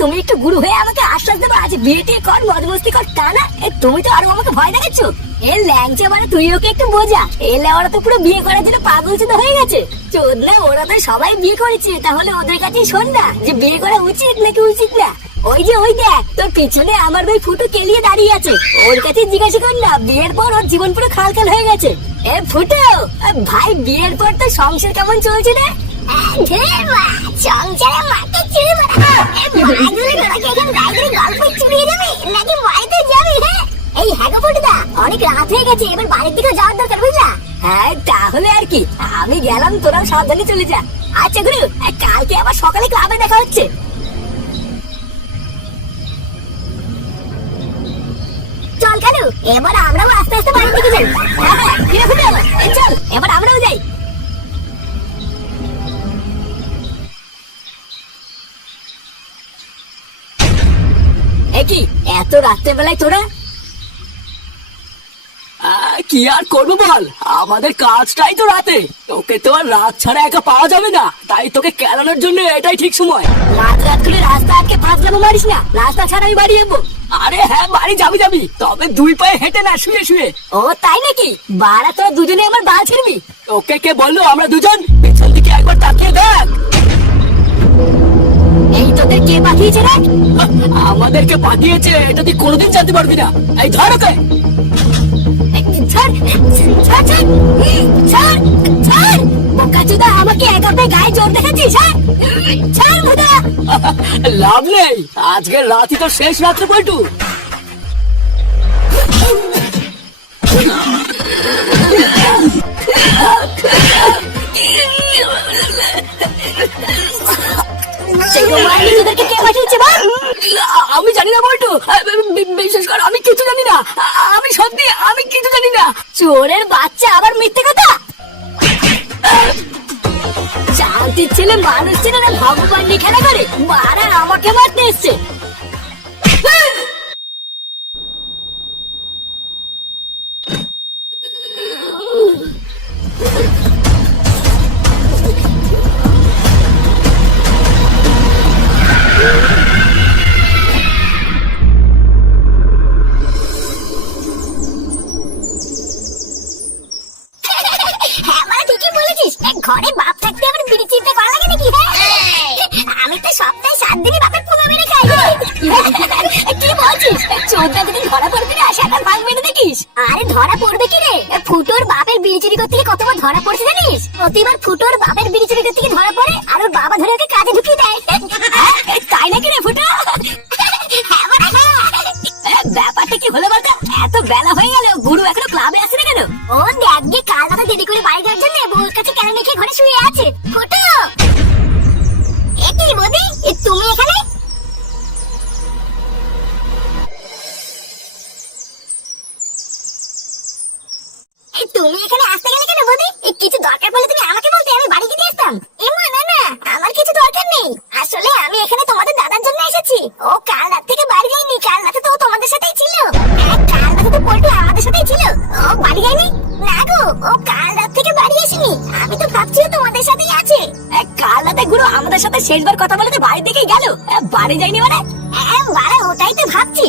তুমি একটু গুরু হয়ে আমাকে আশ্বাস দেবো আজ বিয়ে টিয়ে কর, মদ মস্তি কর, তা না তুমি তো আরো আমাকে ভয় দেখাচ্ছ। এ ল্যাংচা মানে তুই ওকে একটু বোঝা, এ লেওয়ারা তো পুরো বিয়ে করার জন্য পাগল চোদা হয়ে গেছে। চোদনা ওরা তো সবাই বিয়ে করেছে, তাহলে ওদের কাছেই শোন না যে বিয়ে করা উচিত নাকি উচিত না। ওই যে ওই দেখ তোর পিছনে আমার ভাই ফুটো কেলিয়ে দাঁড়িয়ে আছে, ওর কাছে জিজ্ঞাসা কর না বিয়ের পর ওর জীবন পুরো খালখাল হয়ে গেছে। এ ফুটো ভাই বিয়ের পর তো সংসার কেমন চলছে রে? সংসারে মাকে চুরি মারা গল্প চুরিয়ে যাবি নাকি বাড়িতে যাবি? এই হ্যাঁ ফুটোদা অনেক রাত হয়ে গেছে, এবার বাড়ির দিকে যাওয়ার দরকার বুঝলা? হ্যাঁ তাহলে আর কি, আমি গেলাম, তোরাও সাবধানে চলে যা। আচ্ছা গুরু কালকে আবার সকালে ক্লাবে দেখা হচ্ছে। চল কালু এবার আমরাও আস্তে আস্তে বাড়ির দিকে যাই। হ্যাঁ ফিরে ফুটে চল এবার আমরাও যাই। কি এত রাত্রে বেলায় তোরা? কি আর করবো বল, আমাদের কাজটাই তো রাতে, তোকে তো আর রাত ছাড়া একা পাওয়া যাবে না, তাই তোকে কেলানোর জন্য এটাই ঠিক সময়। রাত রাত করে রাস্তা আটকে ফাঁসলামো মারিস না, রাস্তা ছাড়াই বাড়ি যাবো। আরে হ্যাঁ বাড়ি যাবি, তবে 2 পায়ে হেঁটে না, শুয়ে শুয়ে। ও তাই নাকি? বাড়া তোরা দুজনে আমার বাল ছিড়বি। ওকে কে বললো আমরা দুজন? পিছন দিকে একবার তাকিয়ে দেখ। এই তোদের কে পাঠিয়েছে রে? আমাদেরকে পাঠিয়েছে এটা তুই কোনোদিন জানতে পারবি না। এই ধর ওকে। আমাকে একা পেয়ে গায়ে জোর দেখাচ্ছিস? লাভ নেই, আজকের রাতই তো শেষ রাত্রে পল্টু। আমি জানি না বল্টু, বিশেষ করে আমি কিছু জানি না, আমি সত্যি আমি কিছু জানি না। চোরের বাচ্চা আবার মিথ্যে কথা। শান্তির ছেলে মানুষ ছিল না, ভগবান নিয়ে খেলা করে বারা আমাকে মারতে এসছে। ঘরে বাপ থাকতে আবার বিড়ি চিন্তা করা লাগে নাকি? আমি তো সপ্তাহে 7 দিনই বাপের পুরো মেরে খাই। কি বলছিস? চোদ্দা দিন ধরা পড়বি না, সেটা ভাঙবি না দেখিস। আরে ধরা পড়বে কি রে? ফুটোর বাপের বিড়ি চুরি করতে গিয়ে কতবার ধরা পড়ছে জানিস? প্রতিবার ফুটোর বাপের বিড়ি চুরি করতে গিয়ে ধরা পড়ে আর ওর বাবা ধরে ওকে কাজে ঢুকিয়ে দেয়। তাই নাকি রে ফুটো? ব্যাপারটা কি হলো বলতো? এত বেলা হয়ে গেল, গুরু এখনো ক্লাবে আসে না কেন? ও দেখ গিয়ে কাল রাতে দেরি করে বাড়ি যাওয়ার জন্য বউর কাছে কেন রেখে ঘরে শুয়ে আছে। ফুটো কি বৌদি তুমি এখানে? তুমি এখানে আসতে গেলে কেন বৌদি? কিছু দরকার পড়লে তুমি আমাকে বলতে, আমি বাড়ি গিয়ে আসতাম। এমা না না, আমার কিছু দরকার নেই, আসলে আমি এখানে তোমাদের দাদার জন্য এসেছি। ও কাল রাত থেকে বাড়ি যায়নি, কাল রাতে তো ও তোমাদের সাথেই ছিল। কাল রাতে তো পল্টু আমাদের সাথেই ছিল, ও বাড়ি যায়নি। না গো, ও কাল রাত থেকে বাড়ি আসেনি, আমি তো ভাবছি তোমাদের সাথেই আছে। কাল রাতে গুরু আমাদের সাথে শেষবার কথা বলে তো বাড়ি থেকেই গেল, বাড়ি যায়নি মানে? ওটাই তো ভাবছি,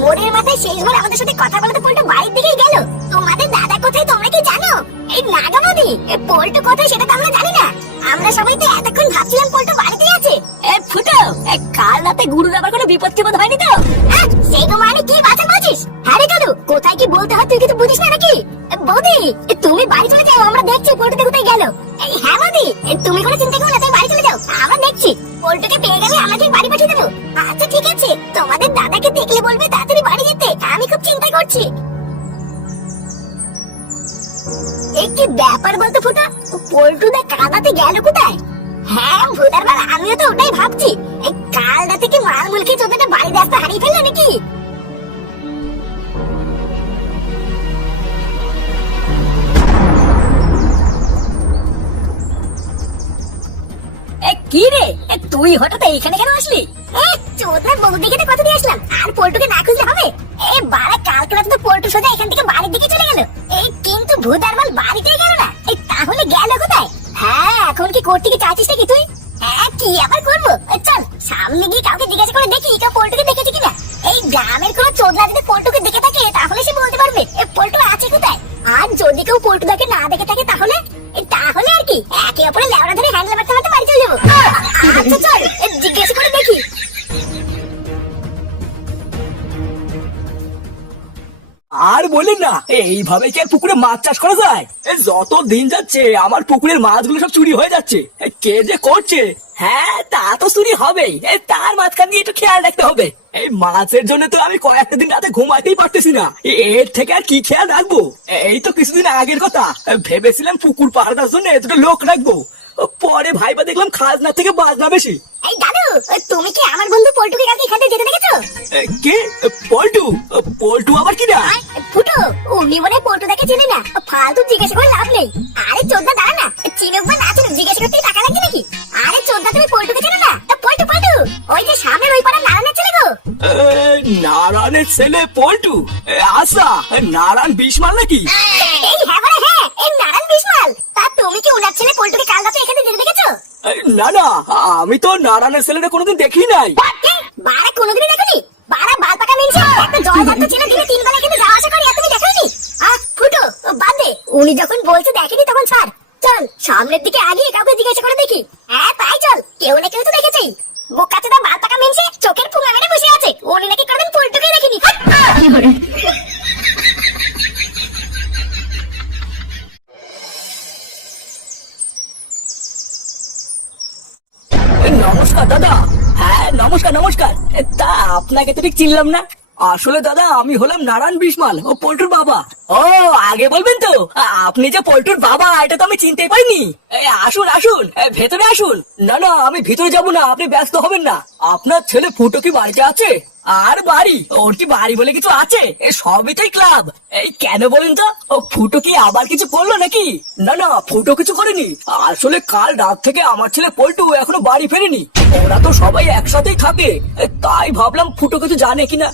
মোড়ের মাথায় শেষবার আমাদের সাথে কথা বলে তো পল্টু বাড়ির দিকেই গেল। তোমাদের দাদা কোথায় তোমরা কি জানো? এই নাগামদি পল্টু কোথায় সেটা তো আমরা জানি না। আমরা সবাই তো এতক্ষণ ভাবছিলাম পল্টু বাড়িতেই আছে। ফুটো কাল রাতে গুরুর আবার কোনো বিপদ টিপদ হয়নি তো? সেই তো মানে কি বাঁচা বলছিস? হ্যাঁ রে কালু, কোথায় কি বলতে হয় তুই কিছু বুঝিস না নাকি? বৌদি তুমি বাড়ি চলে যাও, আমরা দেখছি পল্টুতে কোথায় গেল। হ্যাঁ বৌদি তুমি কোনো চিন্তা করো না, তুমি বাড়ি চলে যাও, আমরা দেখছি। পল্টুকে পেয়ে গেলে আমাকে বাড়ি পাঠিয়ে দেবো। আচ্ছা ঠিক আছে, তোমাদের দাদাকে দেখলে বলবে তাড়াতাড়ি বাড়ি যেতে, আমি খুব চিন্তা করছি। কি ব্যাপার বলতো ফুটা, পল্টুদা কাল রাতে গেল কোথায়? হ্যাঁ ভুদার বাল, আমিও তো ওটাই ভাবছি। এই কাল রাতে কি মাল মুলকে চোদ্দটা বাড়ি রাস্তা হারিয়ে ফেললো নাকি? কি রে তুই হঠাৎ এইখানে কেন আসলি? চোদ্দার বৌদিকে তো কথা দিয়ে আসলাম, আর পল্টুকে না খুঁজলে হবে? বাড়া কালকে রাতে তো পল্টু সোজা এখান থেকে বাড়ির দিকে চলে গেল, কিন্তু ভূতার বাল বাড়িতেই গেল না। তাহলে গেল কোথায়? হ্যাঁ এখন কি করতে কি চাইছিস নাকি তুই? হ্যাঁ কি আবার করবো, চল সামনে গিয়ে কাউকে জিজ্ঞাসা করে দেখি কেউ পল্টুকে দেখেছে কিনা। এই গ্রামের কোনো চোদলা যদি পল্টুকে দেখে থাকে তাহলে সে বলতে পারবে পল্টু আছে কোথায়। আর যদি কেউ পল্টুদাকে না দেখে থাকে তাহলে তাহলে আর কি একে অপরে লেওড়া ধরে হ্যান্ডেল মারতে মারতে বাড়ি চলে যাবো। আচ্ছা চল জিজ্ঞাসা করে দেখি। আর বলেন না, এইভাবে কি আর পুকুরে মাছ চাষ করা যায়? যত দিন যাচ্ছে আমার পুকুরের মাছগুলো সব চুরি হয়ে যাচ্ছে। কে যে করছে? হ্যাঁ তা তো চুরি হবেই, তার মাঝখান দিয়ে একটু খেয়াল রাখতে হবে। এই মাছের জন্য তো আমি কয়েকটা দিন রাতে ঘুমাতেই পারতেছি না। এর থেকে আর কি খেয়াল রাখবো? এই তো কিছুদিন আগের কথা, ভেবেছিলাম পুকুর পাহাড়ার জন্য দুটো লোক রাখবো। পরে ভাইবা দেখলাম খাজনা থেকে বাজনা বেশি। এই দাদু, তুমি কি আমার বন্ধু পল্টুকে কালকে এখান থেকে যেতে দেখেছো? কে? পল্টু? পল্টু আবার কি না? ফুটো, উনি মনে হয় পল্টুদাকে চেনে না। ফালতু জিজ্ঞাসা করে লাভ নেই। আরে চোদ্দা দাঁড়া না, চিনুক বা না চিনুক জিজ্ঞাসা করতে টাকা লাগছে নাকি? আরে চোদ্দা তুমি পল্টুকে চেনো না? পল্টু পল্টু ওই যে সামনের ওই পাড়ার নারায়ণের ছেলে গো। নারায়ণের ছেলে পল্টু? আচ্ছা, নারায়ণ বিশমাল নাকি? এই হ্যাঁ বলে হ্যাঁ, এই নারায়ণ বিশমাল। তা তুমি কি উনার ছেলে পল্টুকে কাল রাতে এখানে যেতে দেখেছো? না না, আমি তো নারায়ণের ছেলেটা কোনোদিন দেখি নাই। বাড়া কোনোদিনই দেখোনি? বাড়া বাল পাকা মিনছে একটা জয়দান্ত ছেলে দিনে 3 বেলা এখানে যাওয়া আসা করি আর তুমি দেখোনি? ফুটো বাদ দে, উনি যখন বলছে দেখেনি তখন ছাড়। চল সামনের দিকে আগিয়ে কাউকে জিজ্ঞাসা করে দেখি। হ্যাঁ তাই চল, কেউ না কেউ তো দেখেছেই। বুক কাছে দা বাল পাকা মিনছে চোখের পুঙ্গা মেরে বসে আছে, উনি নাকি কোনোদিন পল্টুকে দেখেনি। নমস্কার দাদা। হ্যাঁ নমস্কার নমস্কার। তা আপনাকে তো ঠিক চিনলাম না। আসলে দাদা আমি হলাম নারায়ণ বিশমাল, ও পল্টুর বাবা। ও আগে বলবেন তো, আপনি যে পল্টুর বাবা এটা তো আমি চিনতে পারিনি। আসুন আসুন, ভেতরে আসুন। না না আমি ভিতরে যাব না, আপনি ব্যস্ত হবেন না। আপনার ছেলে ফুটো কি বাড়িতে আছে? আর বাড়ি? ওর কি বাড়ি বলে কিছু আছে? সবই তো ক্লাব। এই কেন বলেন তো, ও ফুটো কি আবার কিছু করলো নাকি? না না ফুটো কিছু করেনি। আসলে কাল রাত থেকে আমার ছেলে পল্টু এখনো বাড়ি ফেরেনি। ওরা তো সবাই একসাথেই থাকে, তাই ভাবলাম ফুটো কিছু জানে কিনা।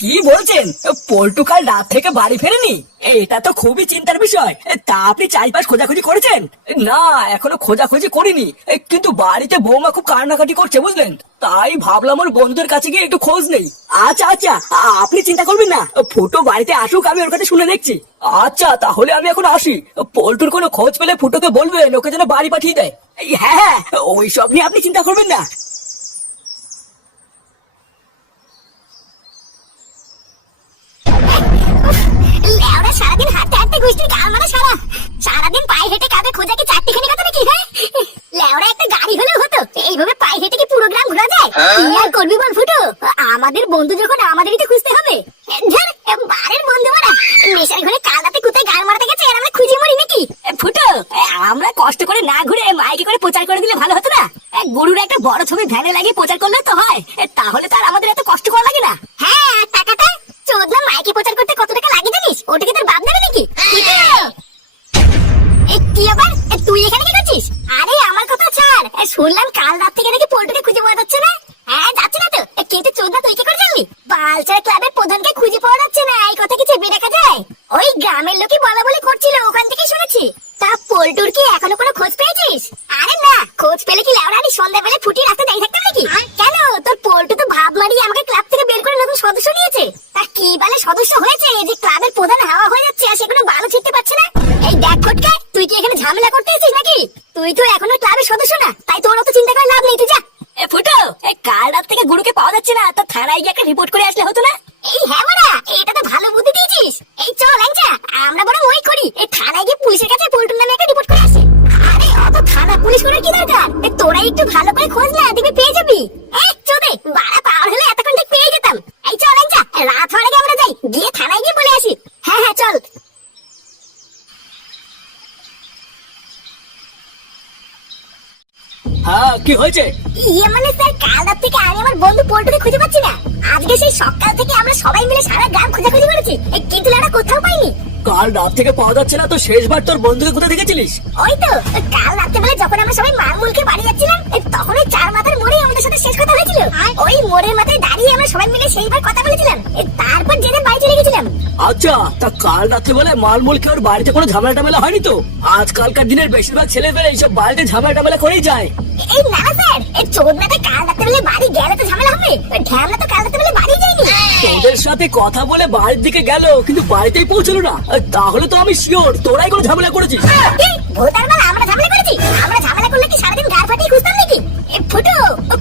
কি বলছেন? পল্টু কাল রাত থেকে বাড়ি ফেরেনি? এটা তো খুবই চিন্তার বিষয়। তা আপনি চারিপাশ খোঁজাখুঁজি করেছেন? না এখনো খোঁজাখুঁজি করিনি, কিন্তু বাড়িতে বৌমা খুব কান্নাকাটি করছে বুঝলেন, তাই ভাবলাম ওর বন্ধুদের কাছে গিয়ে একটু খোঁজ নেই। আচ্ছা আচ্ছা, আপনি চিন্তা করবেন না, ফুটো বাড়িতে আসুক, আমি ওর কাছে শুনে দেখছি। আচ্ছা তাহলে আমি এখন আসি। পল্টুর কোনো খোঁজ পেলে ফুটোকে বলবেন ওকে যেন বাড়ি পাঠিয়ে দেয়। হ্যাঁ হ্যাঁ, ওইসব নিয়ে আপনি চিন্তা করবেন না। লেওরা সারাদিন হাঁটতে হাঁটতে গুষ্টির গাল মারা সারা। সারাদিন পায়ে হেঁটে কাউকে খোঁজা কি চারটিখানি কথা নাকি? হ্যাঁ লেওরা একটা গাড়ি হলেও হতো, এইভাবে পায়ে হেঁটে কি পুরো গ্রাম ঘোরা যায়? কি আর করবি বল ফুটো, আমাদের বন্ধু যখন আমাদেরই তো খুঁজতে হবে। বাড়ির বন্ধু মারা নেশার ঘরে কাল রাতে কোথায় গাল মারাতে গেছে আর আমরা খুঁজে মরি নাকি? ফুটো আমরা কষ্ট করে না ঘুরে মাইকে করে প্রচার করে দিলে ভালো হতো না? গরুর একটা বড় ছবি ভ্যানে লাগিয়ে প্রচার করলে তো হয়, তাহলে তার আমাদের এত কষ্ট করা লাগে না। হ্যাঁ টাকাটা চোদনা মাইকে প্রচার করতে কত টাকা লাগে জানিস? ওটা কি তোর বাপ দেবে নাকি? কি আবার তুই এখানে কি করছিস? আরে আমার কথা ছাড়, শুনলাম কাল রাত থেকে নাকি পল্টুকে খুঁজে পাওয়া যাচ্ছে না। হ্যাঁ যাচ্ছে না তো, কিন্তু চোদনা তুই কি করে জানলি? বালচার ক্লাবের প্রধানকে খুঁজে পাওয়া যাচ্ছে না এই কথা কি চেপে দেখা যায়? ওই গ্রামের লোকই বলা বলে করছিল, ওখান থেকে শুনেছি। তা পল্টুর কি এখনো কোনো খোঁজ পেয়েছিস? আরে না, খোঁজ পেলে কি লেওড়া আমি সন্ধ্যাবেলা ফুটিয়ে রাস্তায় দাঁড়িয়ে থাকতাম নাকি? কেন তোর পল্টু তো ভাব মারিয়ে আমাকে ক্লাব থেকে বের করে নতুন সদস্য নিয়েছে। তা কি বলে সদস্য হয়েছে যে ক্লাবের প্রধান হাওয়া হয়ে যাচ্ছে আর সেগুলো ভালো ছিটতে পারছে না? এই দেখ ফটকে, তুই কি এখানে ঝামেলা করতে এসেছিস নাকি? তুই তো এখনো ক্লাবের সদস্য না, তাই তোর অত চিন্তা করে লাভ নেই, তুই যা। ফুটো কাল রাত থেকে গুরুকে পাওয়া যাচ্ছে না, তো থানায় গিয়ে একটা রিপোর্ট করে আসলে হতো না? এই হ্যাঁ বড়া, এটা তো ভালো বুদ্ধি দিয়েছিস। এই চল আচ্ছা আমরা বরং ওই করি, এই থানায় গিয়ে পুলিশের কাছে পল্টুর নামে একটা রিপোর্ট করে আসি। আরে অত থানা পুলিশ করার কি দরকার? তোরা একটু ভালো করে খোঁজ না, দেখবি পেয়ে যাবি। এই চোদে বাড়া পাওয়ার হলে এতক্ষণ ঠিক পেয়ে যেতাম। এই চল আচ্ছা রাত হওয়ার আগে আমরা যাই, গিয়ে থানায় গিয়ে বলে আসি। হ্যাঁ হ্যাঁ চল। হ্যাঁ কি হয়েছে? ইয়ে মানে স্যার কাল রাত থেকে আমি আমার বন্ধু পল্টুকে খুঁজে পাচ্ছি না। আজকে সেই সকাল থেকে আমরা সবাই মিলে সারা গ্রাম খোঁজাখুঁজি করেছি, কিন্তু লেওড়া কোথাও পাইনি। কাল রাত থেকে পাওয়া যাচ্ছে না, তো শেষবার তোর বন্ধুকে কোথায় দেখেছিলিস? ওই তো কাল রাত্রেবেলা যখন আমরা সবাই মারমুলকে বাড়ি যাচ্ছিলাম, তখন ওই 4 মাথার মোড়ে আমাদের সাথে শেষ কথা হয়েছিল। ওই মোড়ের মাথায় দাঁড়িয়ে আমরা সবাই মিলে সেইবার কথা বলেছিলাম, তারপর জেনে বাড়ি চলে গেছিলাম। আচ্ছা তা কাল রাত্রে বেলায় মালমূল খেয়ে ওর বাড়িতে কোনো ঝামেলা টামেলা হয়নি তো? আজকালকার দিনের বেশিরভাগ ছেলেমেয়েরা এইসব বাড়িতে ঝামেলা টামেলা করেই যায়। এই না না স্যার, এই চোদনাটা কাল রাতে বেলা বাড়ি গেলে তো ঝামেলা হবে। ওই ঢ্যামনা তো কাল রাতে বেলা বাড়ি যায়নি। তোদের সাথে কথা বলে বাড়ির দিকে গেল, কিন্তু বাড়িতেই পৌঁছলো না। তাহলে তো আমি শিওর তোরাই কোনো ঝামেলা করেছিস। কি ভোটার মাল আমরা ঝামেলা করেছি? আমরা ঝামেলা করলে কি সারাদিন গাড় ফাটিয়ে খুঁজতাম নাকি? ফুটো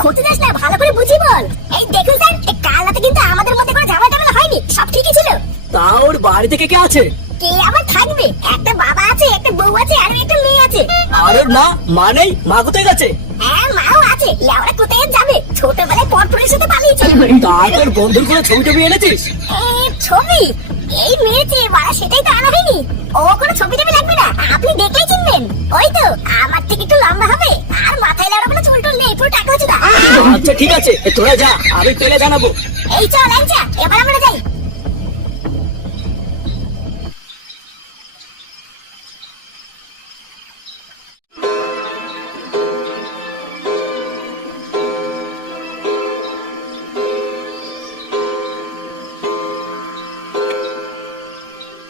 খুঁজতে যাস না, ভালো করে বুঝি বল। এই দেখুন স্যার, এই কাল রাতে কিন্তু আমাদের মধ্যে কোনো ঝামেলা টামেলা হয়নি, সব ঠিকই ছিল। তা ওর বাড়ি থেকে কে আছে? কে আবার থাকবে? একটা বাবা আছে, একটা বউ আছে, আর একটা মেয়ে আছে। আরে না, মা নেই? মা কোথায় গেছে? হ্যাঁ মাও আছে, লেওরা কোথায় যাবে? ছোটবেলায় পরপুরের সাথে পালিয়েছে। তারপর বন্ধুর কোনো ছবি টবি এনেছিস? ছবি এই মেয়েছে বাড়া, সেটাই তো আনা হয়নি। ও কোনো ছবি টবি লাগবে না, আপনি দেখলেই চিনবেন। ওই তো আমার থেকে একটু লম্বা হবে, আর মাথায় লেওরা কোনো চুল টুল নেই, পুরো টাকা হচ্ছে। আচ্ছা ঠিক আছে, তোরা যা, আমি পেলে জানাবো। এই চল আচ্ছা, এবার আমরা যাই।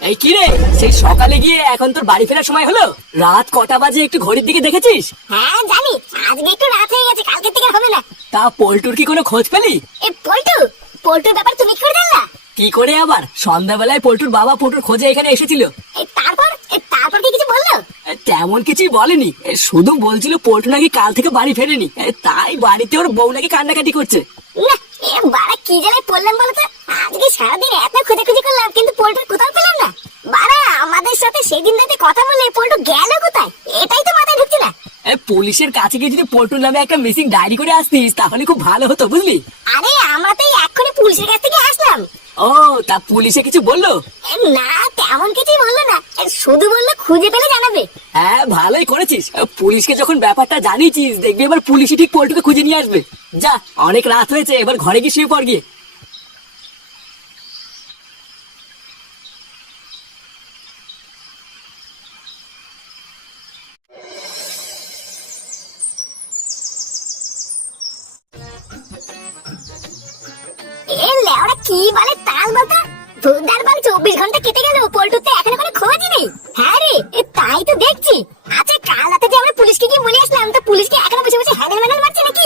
এই কি রে, সেই সকালে গিয়ে এখন তোর বাড়ি ফেরার সময় হলো? রাত কটা বাজে একটু ঘড়ির দিকে দেখেছিস? হ্যাঁ জানি, আজকে একটু রাত হয়ে গেছে, কালকে থেকে হবে না। তা পল্টুর কি কোনো খোঁজ পেলি? এই পল্টুর ব্যাপার তুমি কি করে জানলা? কি করে আবার, সন্ধ্যাবেলায় পল্টুর বাবা পল্টুর খোঁজে এখানে এসেছিল। তারপর কি কিছু বললো? তেমন কিছুই বলেনি, শুধু বলছিল পল্টু নাকি কাল থেকে বাড়ি ফেরেনি, তাই বাড়িতে ওর বউ নাকি কান্নাকাটি করছে। না এ বাড়া, কি জ্বালায় পড়লাম বলতো? আজকে সারাদিন এত খোঁজাখুঁজি করলাম, কিন্তু পল্টুর কোথাও পেলাম না। বাড়া আমাদের সাথে সেদিন রাতে কথা বলে পল্টু গেল কোথায়, এটাই তো মাথায় ঢুকছে না। পুলিশের কাছে গিয়ে যদি পল্টুর নামে একটা মিসিং ডায়েরি করে আসতিস তাহলে খুব ভালো হতো, বুঝলি? আরে আমরা তো এক্ষুনি পুলিশের কাছ থেকে আসলাম। ও, তা পুলিশে কিছু বললো? না তেমন কিছুই বললো না, শুধু বললো খুঁজে পেলে জানাবে। হ্যাঁ ভালোই করেছিস, পুলিশকে যখন ব্যাপারটা জানিয়েছিস দেখবি এবার পুলিশই ঠিক পল্টুকে খুঁজে নিয়ে আসবে। যা, অনেক রাত হয়েছে, এবার ঘরে গিয়ে শুয়ে পড় গিয়ে। এ লেওড়া কি বলে তাল বলতো? ভুদার বল 24 ঘন্টা কেটে গেল, পল্টুতে এখনো কোনো খোঁজই নেই। হ্যাঁ রে, তাই তো দেখছি। আচ্ছা কাল রাতে যে আমরা পুলিশকে গিয়ে বলে আসলাম, তো পুলিশকে এখনো বসে বসে হ্যান্ডেল ম্যান্ডেল মারছে নাকি?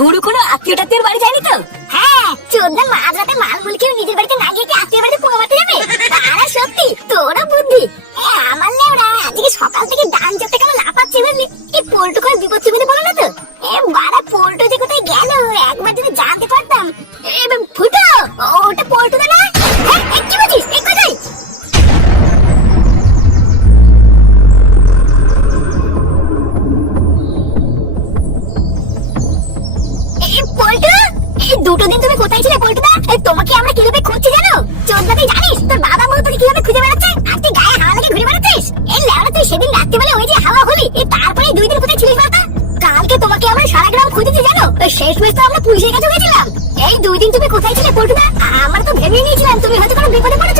গুরু কোনো আত্মীয় টাত্মীয় বাড়ি যায়নি তো? হ্যাঁ, চোদ্দা মাঝ রাতে মাল মুল খেয়ে নিজের বাড়িতে না গিয়ে কি আত্মীয় বাড়িতে পোঙা মারতে যাবে? তারা সত্যি তোরা বুদ্ধি। আমার লেওড়া আজকে সকাল থেকে ডান চোখটা কেমন লাফাচ্ছে বুঝলি? এই পল্টু কোনো বিপদ চিপদে পড়লো না তো? বাড়া পল্টু যে কোথায় গেল একবার যদি জানতে পারতাম। ফুটো, ওটা পল্টু না? হ্যাঁ কি বলছিস, এই কোথায়? পল্টু, এই দুটো দিন তুমি কোথায় ছিলে পল্টুদা? তোমাকে আমরা কিভাবে খুঁজছি জানো? চোদ্দা তুই জানিস তোর বাবা মা তোকে কিভাবে খুঁজে বেড়াচ্ছে, আর তুই গায়ে হাওয়া লাগে ঘুরে বেড়াচ্ছিস? এই লেওড়া তুই সেদিন রাত্রিবেলা ওই যে হাওয়া হলি, তারপরে 2 দিন কোথায় ছিলিস বলতো? কালকে তোমাকে আমরা সারা গ্রাম খুঁজেছি জানো, শেষ মেশ তো আমরা পুলিশের কাছে গেছিলাম। এই 2 দিন তুমি কোথায় ছিলে পল্টুদা? আমরা তো ভেবে নিয়েছিলাম তুমি হয়তো কোনো বিপদে পড়ে